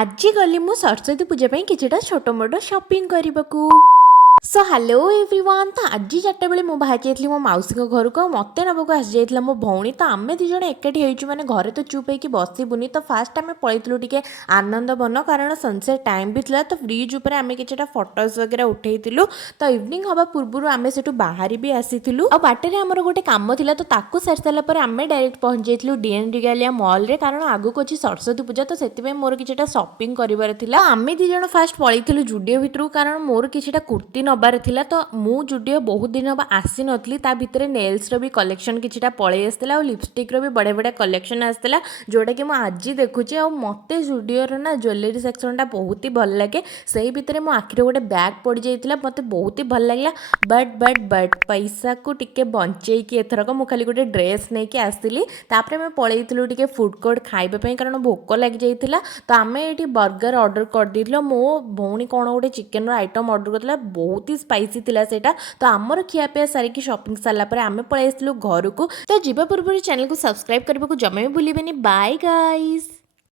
आज गली मु सरस्वती पूजा ପାଇଁ किछटा छोटो मोटो शॉपिंग करबाकू। So hello everyone. तो आज 4टा बेले मु बाहर जाइए मो मौसी घर को मत नबक आसी जाइए मो भौणी। तो आम दिज एकाठी होइछु माने घरे तो चुप होइकी बसिबुनी। तो फास्ट आम पलैलु टिके आनंद बन कारण सनसेट टाइम भी था। तो ब्रिज उपर आम किछटा फोटोज वगैरह उठेइलु। तो इवनिंग हवा पूर्व आम सेठू बाहर भी आसीलु। आ बाटे आमर गोटे काम थिला तो ताकू सारी सारा आम डायरेक्ट पहुंच जाइलु डीएन रिगालिया मॉल रे कारण आगु अच्छी सरस्वती पूजा। तो से मोर किछटा शॉपिंग करिवार थिला। आम दिज फास्ट पलैलु जुडियो भितर कारण मोर किछटा कुर्ती नबार थिला। तो मु जुडियो बहुत दिन हम आसी नथली ता भितर नेल्स रो भी कलेक्शन किछटा पळै आस्तिला और लिपस्टिक रो भी बड़े बड़े कलेक्शन आस्तिला जोटा कि मु आज देखुची। और मते जुडियो रो ना ज्वेलरी सेक्शन बहुत ही भल लगे। सही भितर मो आखिरे गोटे बैग पड़ जाइतिला मते बहुत ही भल लागला। बट पैसा को टिके बंचै कि एथरक मु खाली गोटे ड्रेस नै कि आस्तिली। तापरे मैं पळैतिलु टिके फूड कोर्ट खाइबा पई कारण भोक लाग जाइतिला। तो आमे एठी बर्गर ऑर्डर कर दिलो। मो भौणी कोन गोटे चिकन रो आइटम ऑर्डर करला बहुत ही स्पाइसी थिला सेटा। तो आमर खियापिया सारिकी शॉपिंग सारा पर आमे पळै आइसलु घर को। तो जीवा पूर्व चैनल को सब्सक्राइब करबा को जमा भी भूलिबेनी। Bye guys.